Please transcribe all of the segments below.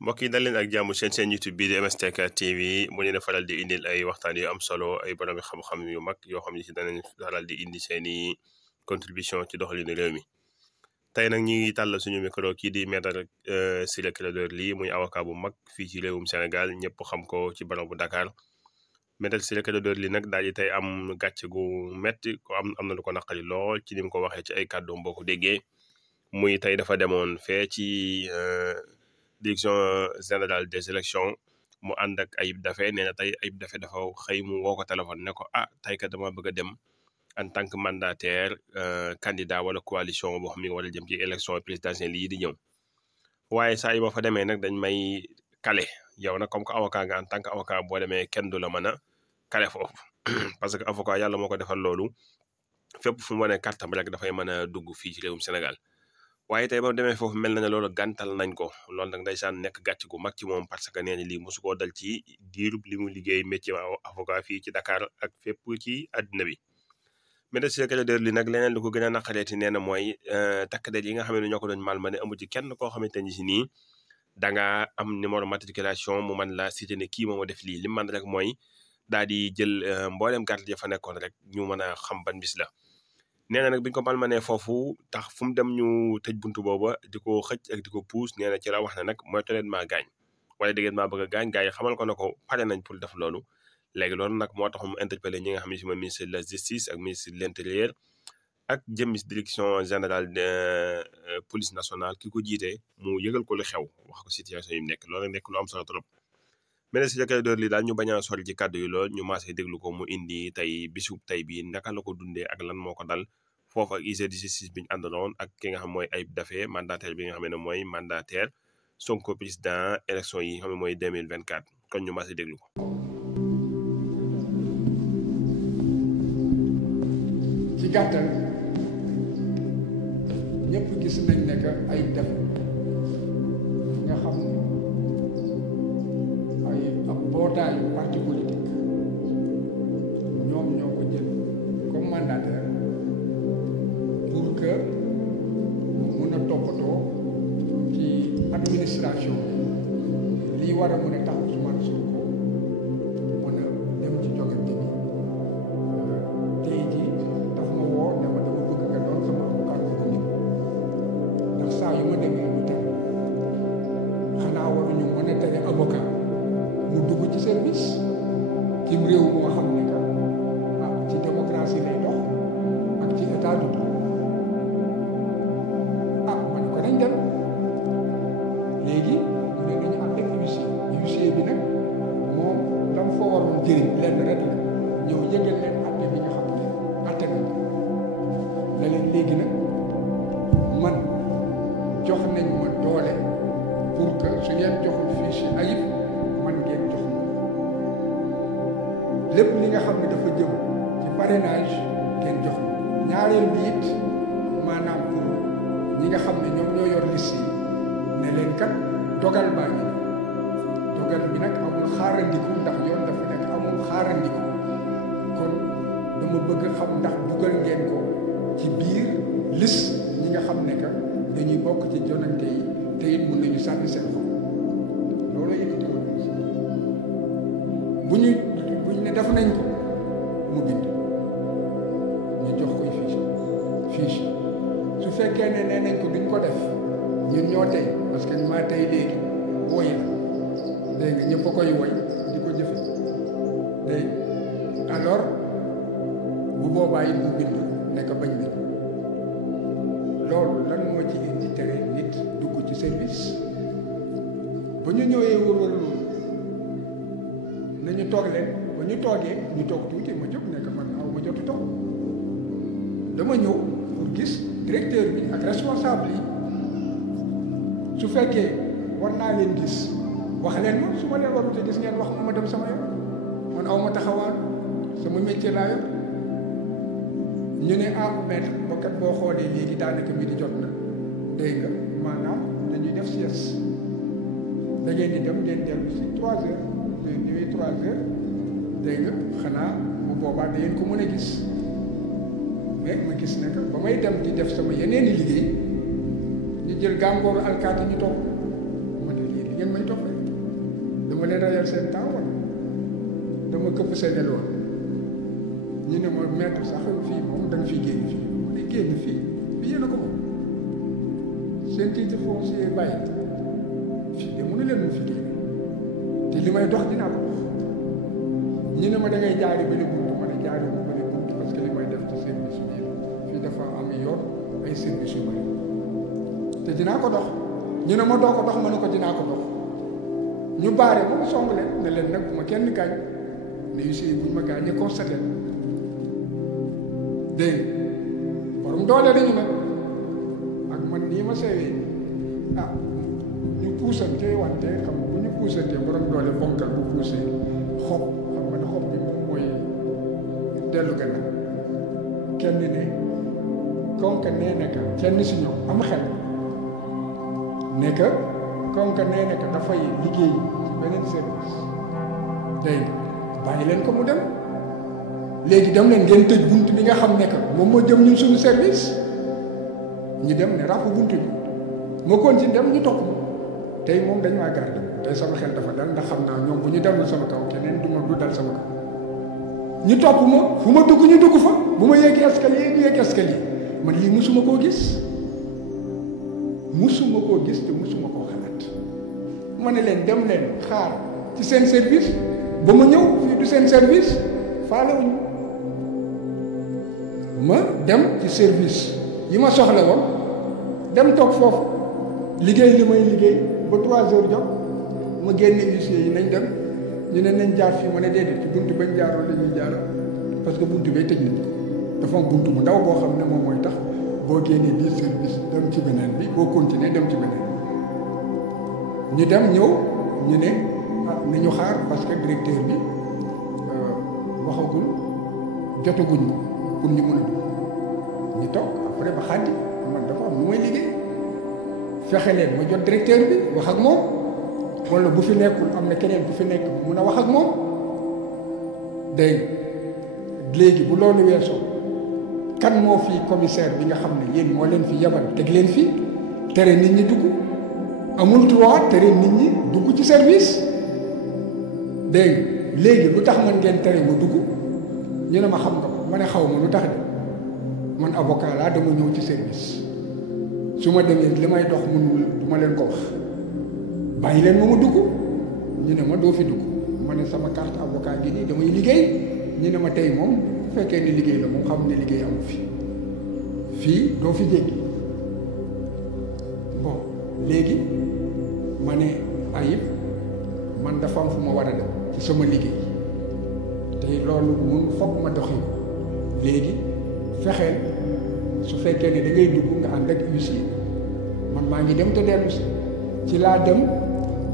mbokk yi dal leen ak jàmm seen YouTube bi di MSTK TV mu leen a faral di indil ay waxtaan yu am solo ay borom xam-xam yu mag yoo xam ne si danañ faral di indi seeni contribution ci doxalinu réew mi. tey nag ñi ngi tàll suñu micro kii di Maître Ciré Clédor Ly muy avocat bu mag fii ci réewum Sénégal ñëpp xam ko ci barab bu Dakar. Maître Ciré Clédor Ly nag daal di tey am gàcce gu metti ko am na lu ko naqari lool ci ni mu ko waxee ci ay kàddoom boo ko déggee muy tey dafa demoon fee ci direction générale des élections mu ànd ak Ayib Daffé nee na tey Ayib Daffé dafa xëy mu woo ko téléphone ne ko tey kat dama bëgg a dem en tant que mandataire candidat wala coalition boo xam ne war a jëm ci élection présidentielle yi di ñëw waaye saa yi ma fa demee nag dañ may kale yow nag comme que avocat nga en tant que avocat boo demee kenn du la mën a kale foofu parce que avocat yàlla moo ko defal loolu fépp fu mu wane kartam rek dafay mën a dugg fii ci réewum Sénégal waaye tey ba demee foofu mel na ne loolu gàntal nañ ko loolu nag ndeysaan nekk gàcc gu mag ci moom parce que nee na lii mosu koo dal ci diirub li mu liggéey métier avocat fii ci Dakar ak fépp ci àddina bi. Maître Ciré Clédor Ly nag leneen lu ko gën a naqareeti nee na mooy takk der yi nga xam ne ñoo ko doon malmené amu ci kenn koo xamante ni si nii da nga am numéro matriculation mu man la cité ne kii moom a def lii li man rek mooy daal di jël mboolem carte ya fa nekkoon rek ñu mën a xam ban bis la. nee na nag biñ ko malmanee foofu tax fu mu dem ñu tëj buntu booba di ko xëcc ak di ko puus nee na ci la wax ne nag moytu leen maa gaañ wala dégg ngeen maa bëgg a gaañ gars yi xamal ko ne ko pare nañ pour def loolu. léegi loolu nag moo tax mu interpellé ñi nga xam ne si mooy ministre de la justice ak ministre de l'intérieur ak jëmmi direction générale de police nationale ki ko jiite mu yëgal ko lu xew wax ko situation yi mu nekk loolu nekk lu am solo trop. Maître Ciré Clédor Ly daal ñu bañ a sori ci kàddu yi lool ñu maasee déglu ko mu indi tey bisub tey bii naka la ko dundee ak lan moo ko dal foofu ak huissier de justice bi ñu àndaloon ak ki nga xam mooy Ayib Daffé mandataire bi nga xam ne mooy mandataire Sonko président élection yi nga xam ne mooy 2024 kon ñu maasee déglu ko. ci gàttal ñëpp gis nañ ne que Ayib Daffé nga xam ay ab bootaayu parti politique ñoom ñoo ko jël comme mandataire pour que mu mun a toppatoo ci administration bi lii war a mun a tax Ousmane Sonko mën a dem ci joŋante bi tey jii daf ma woo ne ma dama bëgg nga doon sama avocat unique ndax saa yu ma demee lu tax xanaa waruñu mën a tere avocat mu dugg ci service cim réew moo xam ne que ci démocratie lay dox ak ci état de droit ma ne ko nañ dem léegi mu ne nañu ànd ak huissier bi nag moom lam fa waroon jëriñ lenn rek la ñëw yëgal leen àtte bi nga xam ne àtte nañ la leen léegi nag man jox nañ ma doole pour que su ngeen joxul fichier Ayib man ngeen jox lépp li nga xam ne dafa jëm ci parrainage ngeen jox ñaareel bi it maanaam pour ñi nga xam ne ñoom ñoo yor liste yi ne leen kat dogal baa ngi dogal bi nag amul xaarandiku ndax yoon dafa nekk amul xaarandiku kon dama bëgg xam ndax dugal ngeen ko ci biir liste ñi nga xam ne que dañuy bokk ci jonante yi te it mun nañu sànni seen xol loolu yëkkati woon bu ñu ne def nañ ko mu bind ñu jox koy fiche su fekkee ne nee nañ ko duñ ko def ñun ñoo tey parce que maa tey léegi woy la dégg nga ñëpp a koy woy di ko jëfe dégg alors bu boobaa it mu bind nekk bañ nañ loolu lan moo ci indi tere nit dugg ci service ba ñu ñëwee wër loolu nañu toog leen ba ñu toogee ñu toog tuuti ma jóg nekk man aw ma jotu toog dama ñëw pour gis directeur bi ak responsable yi su fekkee war naa leen gis wax leen ma su ma leen warut a gis ngeen wax ma dem sama yoon man aw ma taxawaan sama métier laa yor ñu ne maître bokkat boo xoolee léegi daanaka mi di jot na dégg nga maanaam dañuy def sieste da ngeen di dem ngeen dellu si 3 heures ngeen ñëwee 3 heures dégg nga xanaa bu boobaa da ngeen ko mën a gis mais ma gis ne que ba may dem di def sama yeneen i liggéey ñu jël gàngooru alkaati ñu toog ma ne lii ngeen may toppee dama leen rayal seen temps wala dama këpp seen eloon ñu ne ma maître sax fii moom da nga fiy génn fii mu ne génn fii yéen a ko moom seen titre foncier bàyyi fii de mënu leen mu fi génn te li may dox dinaa ko dox ñu ne ma da ngay jaari benn buntu ma ne jaari bu benn buntu parce que li may def ci service bi fii dafa am yoon ay service yu bari te dinaa ko dox ñu ne ma doo ko dox ma ne ko dinaa ko dox ñu baare ma song leen ne leen nag bu ma kenn gaañ ne yu si buñ ma gaañ ñu constaté dégg borom doole dañu nag ak man nii ma seewee ñu puusante wante xam nga bu ñu puusante borom doole bonkal bu puusé xob xam nga ne xob bi moom mooy dellu gannaaw kenn ne comme que nee na que kenn si ñoom am xel ne que comme que nee na que dafay liggéey ci beneen service dégg bàyyi leen ko mu dem léegi dem leen ngeen tëj bunt bi nga xam ne que moom moo jëm ñun suñu service ñu dem ne ràpp bunt bi ma continue dem ñu topp ma tey moom dañ maa garde tey sama xel dafa dal ndax xam naa ñoom bu ñu dalul sama kaw keneen du dal sama kaw ñu topp ma fu ma dugg ñu dugg fa bu ma yéegi escalier ñu yéeg escalier man lii musuma koo gis te musuma koo xalaat ma ne leen dem leen xaar ci seen service ba ma ñëw fii du seen service faalewuñu ma dem ci service yi ma soxla woon dem toog foofu liggéey li may liggéey ba 3 heures jot ma génne huissier yi nañ dem ñu ne nañ jaar fii ma ne déedéet ci buntu bañ jaaroon la ñuy jaaral parce que buntu bay tëj nañ dafa am buntu bu ndaw boo xam ne moom mooy tax boo génnee biir service dem ci beneen bi boo continuer dem ci beneen ñu dem ñëw ñu ne nañu xaar parce que directeur bi waxagul jotaguñ pour ñu mën a dugg ñu toog après ba xàddi man dafa am lu may liggéey fexe leen ma jot directeur bi wax ak moom wala bu fi nekkul am na keneen bu fi nekk mun a wax ak moom dégg léegi bu loolu weesoo kan moo fi commissaire bi nga xam ne yéen moo leen fi yabal teg leen fi tere nit ñi dugg amul droit tere nit ñi dugg ci service dégg léegi lu tax man ngeen tere ma dugg ñu ne ma xam nga ko ma ne xaw ma lu tax de man avocat laa dama ñëw ci service su ma demee li may dox mënul du ma leen ko wax bàyyi leen ma dugg ñu ne ma doo fi dugg ma ne sama carte avocat gi nii damay liggéey ñu ne ma tey moom bu fekkee ne liggéey la moom xam ne liggéey amu fii doo fi jéggi bon léegi ma ne Ayib man dafa am fu ma war a dem ci sama liggéey tey loolu mun foog ma doxi léegi fexeel su fekkee ne da ngay dugg nga ànd ak huissier man maa ngi dem te dellu si ci laa dem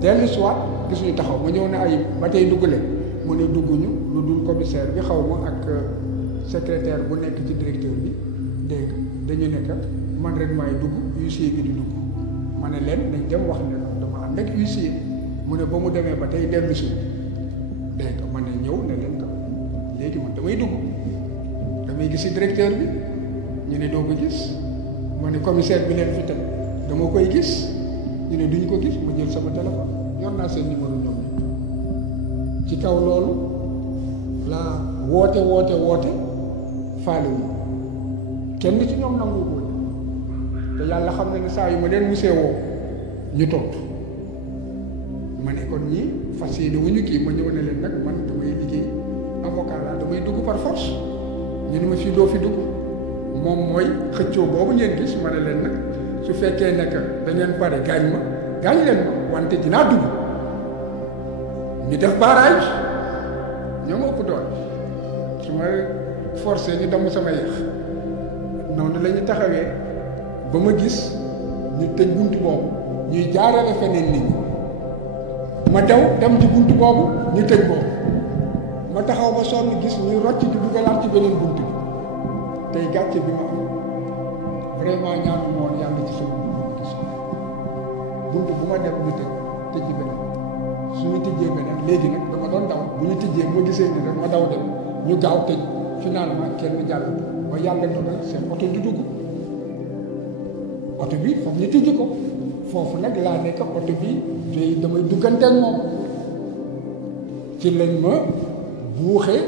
dellu si waat gis ñu taxaw ma ñëw ne Ayib ba tey dugg leen mu ne dugguñu lu dul commissaire bi xaw ma ak secrétaire bu nekk ci directeur bi dégg dañu nekk man rek maay dugg huissier bi di dugg ma ne leen nañ dem wax ne dama ànd ak huissier mu ne ba mu demee ba tey dellu si dégg ma ne ñëw ne leen tam léegi man damay dugg damay gis directeur bi ñu ne doo ko gis ma ne commissaire bi leen fi teg dama koy gis ñu ne duñ ko gis ma jël sama téléphone yor naa seen numéro ñoom ci kaw loolu laa woote faale wu kenn ci ñoom nangu ko te yàlla xam na ne saa yu ma leen musee woo ñu tontu ma ne kon ñii fas yéene wu ñu kii ma ñëw ne leen nag man damay liggéey avocat laa damay dugg par force ñu ne ma fii doo fi dugg moom mooy xëccoo boobu ngeen gis ma ne leen nag su fekkee ne que da ngeen pare gaañ leen ma wante dinaa dugg ñu def barrage ñoo ma ëpp doole su ma forcé ñu damm sama yéex noonu la ñu taxawee ba ma gis ñu tëj buntu boobu ñuy jaarale feneen nit ñi ma daw dem ci buntu boobu ñu tëj boobu ma taxaw ba sonn gis ñu rocc di dugalaat ci beneen buntu bi tey gàcce bi ma am vraiment ñaanu ma woon yàlla ci sama gis buntu bu ma dem ñu tëj ci beneen su ñu tijjee beneen léegi nag dama doon daw bu ñu tijjee moo gisee ni rek ma daw dem ñu gaaw tëj finalement kenn jàll ba yàlla dogal seen oto di dugg oto bi foog ñu tijji ko fu foofu nag laa nekk oto bi te damay dugganteel moom ci lañ ma buuxee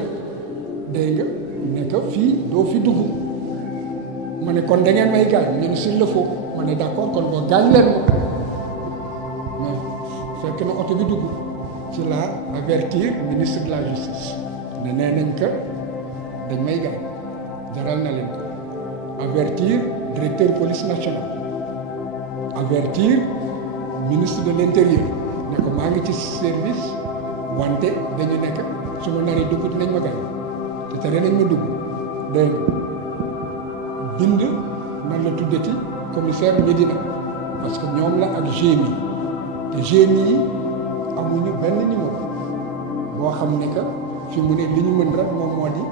dégg nga nekk fii doo fi dugg ma ne kon da ngeen may gaañ ñu ne s'il le faut ma ne d'accord kon boo gaañ leen ma mais fekk na oto bi dugg ci laa avertir ministre de la justice ne nee nañ que dañ may gaañ jaral na leen ko avertir directeur police nationale avertir ministre de l'intérieur ne ko maa ngi ci service wante dañu nekk su ma naree dugg dinañ ma gaañ te tere nañ ma dugg dégg nga bind man la tuddati commissaire Médina parce que ñoom la ak GMI te GMI yi amuñu benn numéro boo xam ne que fi mu ne li ñu mën rek moom moo di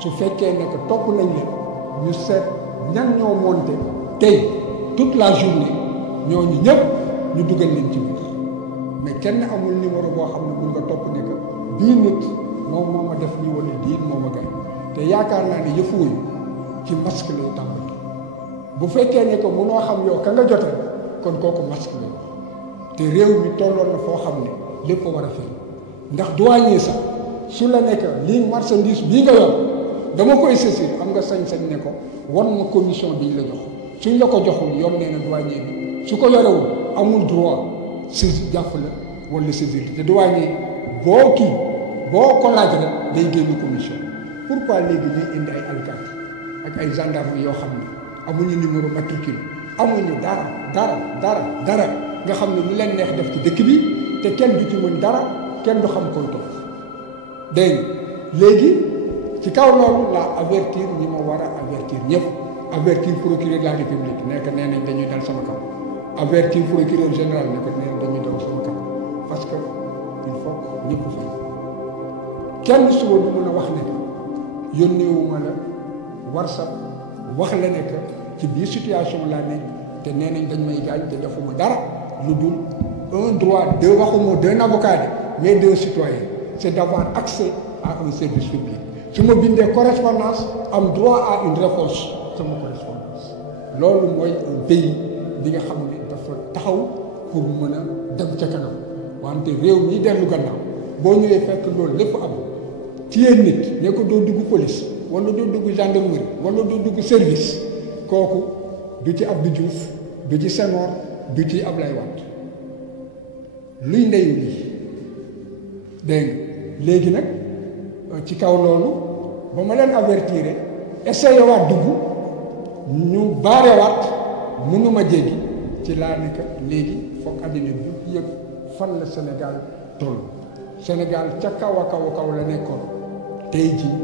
su fekkee ne que topp nañ leen ñu seet ñan ñoo monté tey toute la journée ñooñu ñëpp ñu dugal leen ci biir mais kenn amul numéro boo xam ne mun nga topp ne que bii nit moom moo ma def nii wala diin moo ma gay te yaakaar naa ne yëfu wuyu ci masque lay tàmbali bu fekkee ne que munoo xam yow ka nga jote kon kooku masque lay te réew mi tolloon na foo xam ne lépp war a feeñ ndax douanier sax su la nekk lii marchandise bii nga yor dama koy saisir am nga sañ-sañ ne ko wan ma commission biñ la jox suñ la ko joxul yoon nee na douanier bi su ko yorewul amul droit saisir jàpp la wala saisir te douanier boo ko laaj rek day génn commission pourquoi léegi ñuy indi ay alkaati ak ay gendarme yoo xam ne amuñu numéro matricule amuñu dara nga xam ne lu leen neex def ci dëkk bi te kenn du ci mën dara kenn du xam koy topp dégg léegi ci kaw loolu laa avertir ñi ma war a avertir ñëpp avertir procureur de la république nekk nee nañ dañuy dal sama kaw avertir procureur général nekk nee nañ dañuy dal sama kaw parce que il faut ñëpp fay kenn suba du mën a wax ne yónneewuma la WhatsApp wax la nekk ci biir situation laa nekk te nee nañ dañ may gaañ te defuma dara lu dul un droit de waxuma d'un avocat mais d'un citoyen c'est d'avoir accès à un service public su ma bindee correspondance am droit à une réponse sama correspondance loolu mooy un pays bi nga xam ne dafa taxaw pour mën a dem ca kanam wante réew mi dellu gannaaw boo ñëwee fekk loolu lépp am ci yéen nit ne ko doo dugg police wala doo dugg gendarmerie wala doo dugg service kooku du ci Abdou Diouf du ci Senghor du ci Ablaye Wade luy ndeyu lii dégg nga léegi nag ci kaw loolu ba ma leen avertir essayé waat dugg ñu baarewaat mënuma jéggi ci laa nekk léegi foog àddina bi yëpp fan la Sénégal toll Sénégal ca kaw a kaw la nekkoon tey jii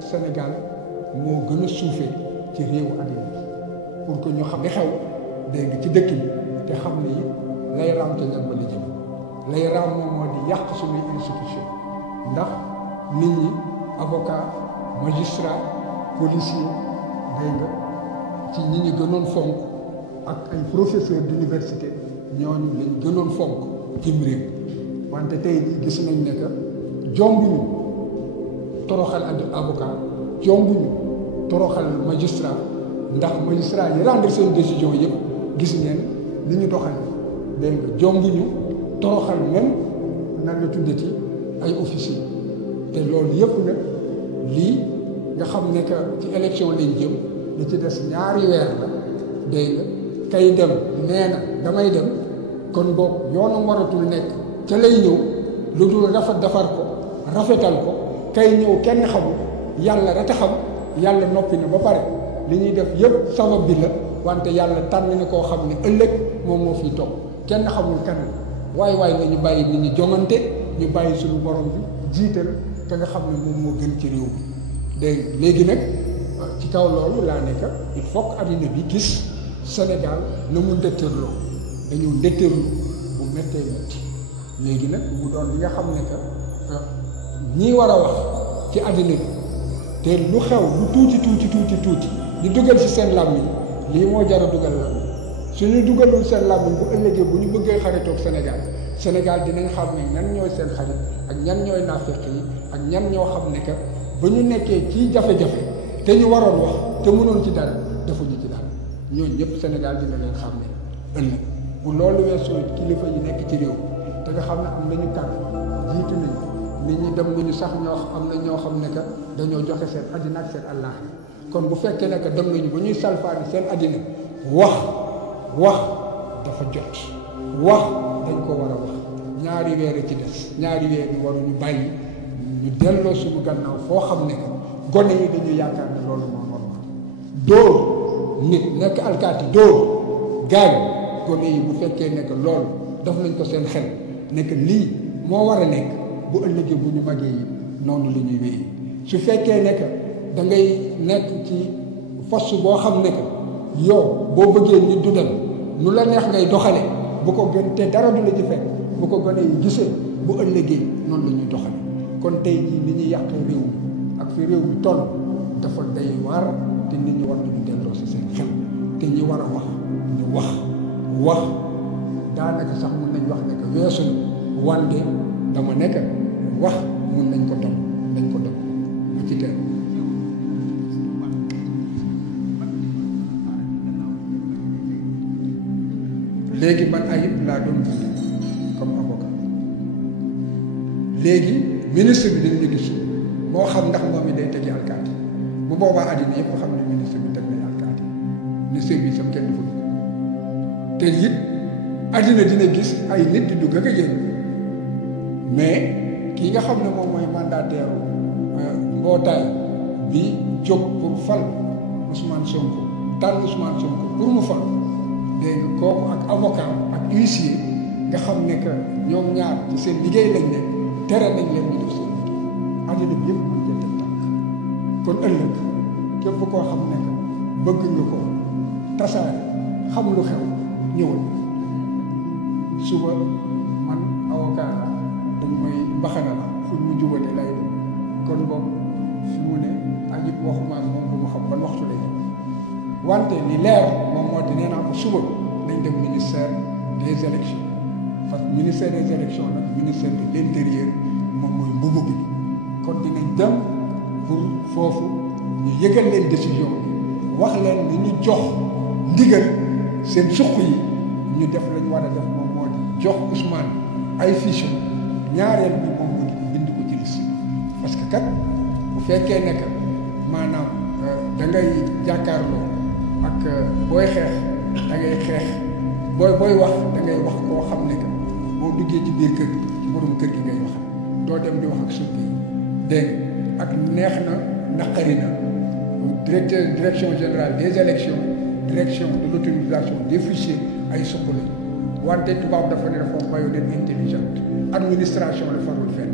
Sénégal moo gën a suufee ci réewu àddina bi pour que ñu xam li xew dégg nga ci dëkk bi te xam ne yi lay raam te ñan ma li jëm lay raam moom moo di yàq suñuy institution ndax nit ñi avocat magistrat policier dégg nga ci ñi ñu gënoon fonk ak ay professeur d'université ñooñu lañ gënoon fonk cim réew wante tey gis nañ ne que jombuñu toroxal avocat jombuñu toroxal magistrat ndax magistrat yi rendre seen décision yëpp gis ngeen li ñu doxal dégg nga jombuñu toroxal même nan la tuddati ay officiers te loolu yëpp nag lii nga xam ne que ci élection lañ jëm li ci des ñaari weer la dégg nga kay dem nee na damay dem kon boog yoonam waratul nekk ca lay ñëw lu dul defar ko rafetal ko kay ñëw kenn xamul yàlla rek a xam yàlla noppi na ba pare li ñuy def yëpp sabab bi la wante yàlla tànn na koo xam ne ëllëg moom moo fiy toog kenn xamul kan waay nga ñu bàyyi nit ñi jongante ñu bàyyi suñu borom bi jiital te nga xam ne moom moo gën ci réew mi dégg léegi nag ci kaw loolu laa nekk il faut que addina bi gis Sénégal na mu ndëttërloo dañoo ndëttërlu bu méttee métti léegi nag mu doon li nga xam ne que ñii war a wax ci addina bi te lu xew lu tuuti di dugal ci seen làmmiñ lii moo jar a dugal làmmiñ suñu dugalul seen làmmiñ bu ëllëgee bu ñu bëggee xaritoog Sénégal dinañ xam ne ñan ñooy seen xarit ak ñan ñooy naafeq yi ak ñan ñoo xam ne que ba ñu nekkee ci jafe-jafe te ñu waroon wax te mënoon ci dara defuñu ci dara ñooñu ñëpp Sénégal dina leen xam ne ëllëg bu loolu weesoo kilifa yi nekk ci réew te nga xam ne am nañu kàddu jiitu nañu nit ñi dem nañu sax am na ñoo xam ne que dañoo joxe seen addina ak seen àllaaxira kon bu fekkee ne que dem nañu ba ñuy salfaani seen addina wax dafa jot wax dañ ko war a wax ñaari weer ci des ñaari weer yi waruñu bàyyi ñu delloo suñu gannaaw foo xam ne que gone yi dañu yaakaar ne loolu moo normal dóor nit nekk alkaati dóor gaañ gone yi bu fekkee ne que loolu def nañ ko seen xel nekk lii moo war a nekk bu ëllëgee bu ñu magee yi noonu la ñuy wéy su fekkee ne que da ngay nekk ci poste boo xam ne que yow boo bëggee nit du dem nu la neex ngay doxale bu ko gën te dara du la ci fekk bu ko gone yi gisee bu ëllëgee noonu la ñuy doxale kon tey jii ni ñuy yàqee réew mi ak fi réew mi toll dafa day waar te nit ñi war nañu delloo si seen xel te ñi war a wax ñu wax daanaka sax mun nañ wax ne que weesu na wante dama nekk wax mun nañ ko dog lu ci teel léegi man Ayib laa doon bind comme avocat léegi ministre bi dañu gis moo xam ndax moom it day tegi alkaati bu boobaa àddina yëpp xam ne ministre bi teg nañ alkaati ministre bi sam kenn du fa dugg te it àddina dina gis ay nit di dugg ak a génn mais kii nga xam ne moom mooy mandataire mbootaay bi jóg pour fal Ousmane Sonko tànn Ousmane Sonko pour mu fal dégg nga kooku ak avocat ak huissier nga xam ne que ñoom ñaar ci seen liggéey lañ ne tere nañ leen ñu def seen liggéey àddina bi yëpp mën cee teg tànk kon ëllëg képp koo xam ne que bëgg nga ko tasaare xam lu xew ñëwal suba man avocat la dañ may mbaxana la fu mu jubate lay dem kon boobu fi mu ne Ayib waxuma ak moom bu mu xam ban waxtu lay dem wante li leer moom moo di nee naa ko suba nañ dem ministère des élections parce que ministère des élections nag ministère de l'intérieur moom mooy mbubu bi kon dinañ dem pour foofu ñu yëgal leen décision bi wax leen ni ñu jox ndigal seen suq yi ñu def lañ war a def moom moo di jox Ousmane ay fiches ñaareel bi moom moo di ko bind ko ci liste parce que kat bu fekkee ne que maanaam da ngay jàkkaarloo ak booy xeex da ngay xeex booy wax da ngay wax koo xam ne que boo duggee ci biir kër gi ci borom kër gi ngay wax doo dem di wax ak surga yi dégg ak neex na naqari na direction générale des élections direction de l'autorisation des fichiers ay suq lañu wante tubaab dafa ne dafa marionnette intelligente administration la farul fenn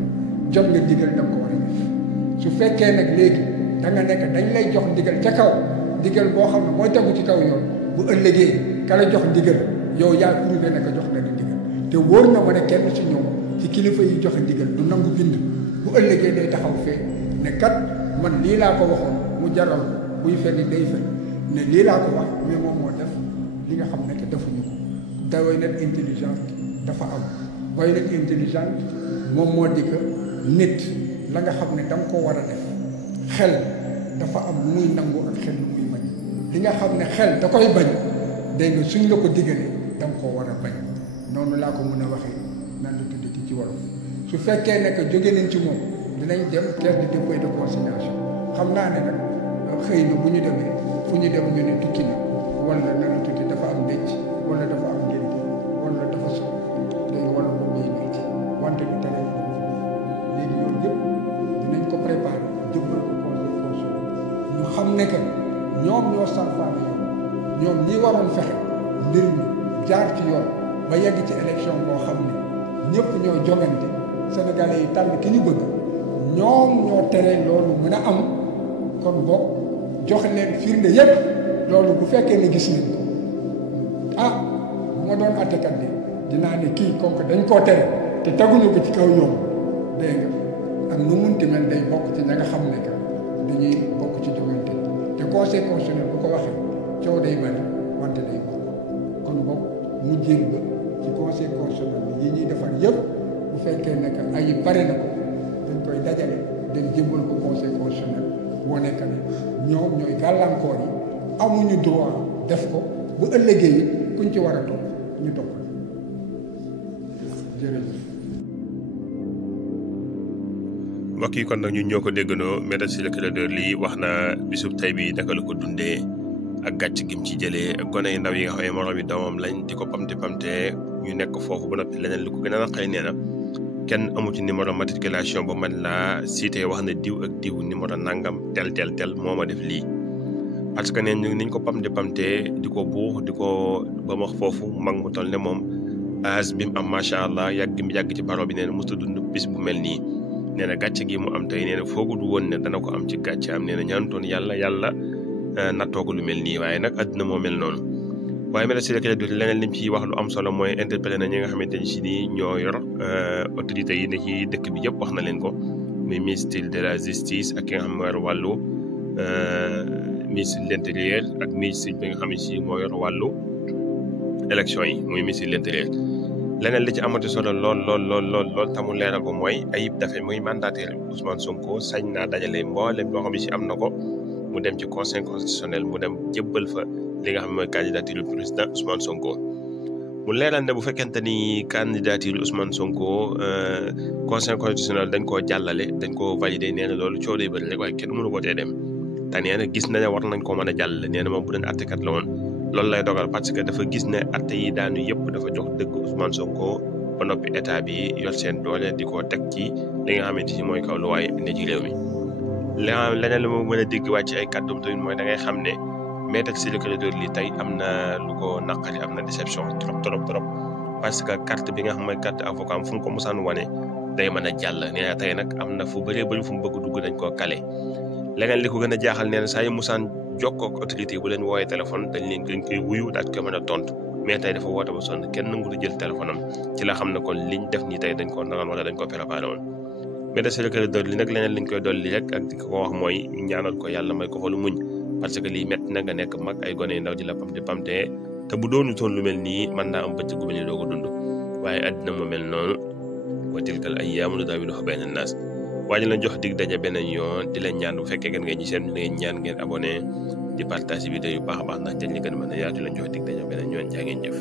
jot nga digal da nga ko war a def su fekkee nag léegi da nga nekk dañ lay jox ndigal ca kaw ndigal boo xam ne mooy tegu ci kaw yoon bu ëllëgee ka la jox ndigal yow yaa prouvé ne jox na di ndigal te wóor na ma ne kenn ci ñoom ci kilifa yi joxe ndigal du nangu bind bu ëllëgee day taxaw fee ne kat man lii laa ko waxoon mu jaral buy fenn day fen ne lii laa ko wax mais moom moo def li nga xam ne que defuñu ko daway nag intelligente dafa am way nag intelligente moom moo di que nit la nga xam ne da nga koo war a def xel dafa am lu muy nangu ak xel lu muy bañ li nga xam ne xel da koy bañ dégg nga suñ la ko diggalee da nga koo war a bañ noonu laa ko mën a waxee nan la tuddati ci wolof su fekkee ne que jóge nañ ci moom dinañ dem caisse de dépôt et de consignation xam naa ne nag xëy na bu ñu demee fu ñu dem ñu ne tukki na wala nan la tuddi dafa am denc wala dafa am ngénte wala dafa so léegi wala ko bay metti wante ñu tere léegi yooyu yëpp dinañ ko préparer jëbbal ko conseil constitutionnel ñu xam ne que ñoom ñoo salfaane yoon ñoom ñi waroon fexe mbir mi jaar ci yoon ba yegg ci élection boo xam ne ñëpp ñoo jogante sénégalais yi tànn ki ñu bëgg ñoom ñoo tere loolu mën a am kon boog joxe leen firnde yëpp loolu bu fekkee ne gis nañ ko ah bu ma doon attekat bi dinaa ne kii comme dañ koo tere te teguñu ko ci kaw yoon dégg nga ak nu munti mel day bokk ci ña nga xam ne que dañuy bokk ci jogante te conseil constitutionnel bu ko waxee coow day bari wante day bokk kon boog mu jël ba ci conseil constitutionnel yi ñuy defar yëpp bu fekkee ne que ay pare na ko dañ koy dajale dem jébbal ko conseil constitutionnel wane que ne ñoom ñooy gàllankoor yi amuñu droit def ko bu ëllëgee yi kuñ ci war a topp ñu topp jërëjëf. mbokk yi kon nag ñun ñoo ko déggandoo Maître Ciré Clédor Ly wax na bisub tey bi naka la ko dundee ak gàcc gim ci jëlee ak gone yu ndaw yi nga xam ne moroom yi doomam lañ di ko pamte ñu nekk foofu ba noppi leneen lu ko gën a naqari nee na kenn amu ci numéro matriculation ba man laa cité wax na diw ak diw numéro nangam tel moo ma def lii parce que neen niñ ko pamte di ko buux di ko ba ma foofu mag mu toll ne moom âge bi mu am macha allah yàgg ci baro bi nee na mosut dund bis bu mel nii nee na gàcce gi mu am tey nee na foogu du woon ne dana ko am ci gàcce am nee na ñaantoon yàlla nattoo ko lu mel nii waaye nag àdduna moo mel noonu. waaye Maître Ciré Clédor Ly leneen lim ci wax lu am solo mooy interpellé na ñi nga xamante ni si nii ñoo yor autorités yi ne ci dëkk bi yëpp wax na leen ko muy ministre de la justice ak ki nga xam moo yor wàllu ministre de l'intérieur ak ministre bi nga xam ne si moo yor wàllu élection yi muy ministre de l'intérieur. leneen li ci amati solo lool tamu leeral ko mooy Ayib Daffé muy mandataire Ousmane Sonko sañ naa dajale mboolem loo xam ne si am na ko mu dem ci conseil constitutionnel mu dem jëbbal fa li nga xam ne mooy candidature président Ousmane Sonko mu leeral ne bu fekkente ni candidature Ousmane Sonko conseil constitutionnel dañ koo jàllale dañ koo validé nee na loolu coow day bëri rek waaye kenn mënu ko tee dem te nee na gis na ne war nañ koo mën a jàllale nee na moom bu doon attekat la woon loolu lay dogal parce que dafa gis ne atte yi daanu yëpp dafa jox dëgg Ousmane Sonko ba noppi état bi yor seen doole di ko teg ci li nga xamante ni mooy kaw lu waaye ne ci réew mi. leneen lu ma mën a dégg wàcc ay kàddum tamit mooy da ngay xam ne Maître Ciré Clédor Ly tey am na lu ko naqari am na déception trop parce que carte bi nga xam mooy carte avocat am fu mu ko musaan wane day mën a jàll nee na tey nag am na fu bëree bëri fu mu bëgg dugg dañ koo kale. leneen li ko gën a jaaxal nee na saa yu musaan jokkoo ak autorité bu leen woowee téléphone dañ koy wuyu daal koy mën a tontu mais tey dafa woote ba sonn kenn nangu jël téléphone am ci la xam ne kon liñ def nii tey dañ koo naroon wala dañ koo préparé woon. Maître Ciré Clédor Ly nag leneen liñ koy dolli rek ak di ko wax mooy ñaanal ko yàlla may ko xolu muñ parce que lii métti na nga nekk mag ay gone yu ndaw di la pamte te bu doonu toon lu mel nii mën naa am bëccëg gu mel ni doo ko dund waaye àddina moo mel noonu wa tilkal ayyaamu nudaawiluhaa bayna naas waaye la jox dig daje beneen yoon di leen ñaan bu fekkee ngeen ñi seen ngeen ñaan ngeen abonné di partage vidéo yu baax a baax ndax dañ la gën a mën a yaatu leen jox dig daje beneen yoon jaa ngeen jëf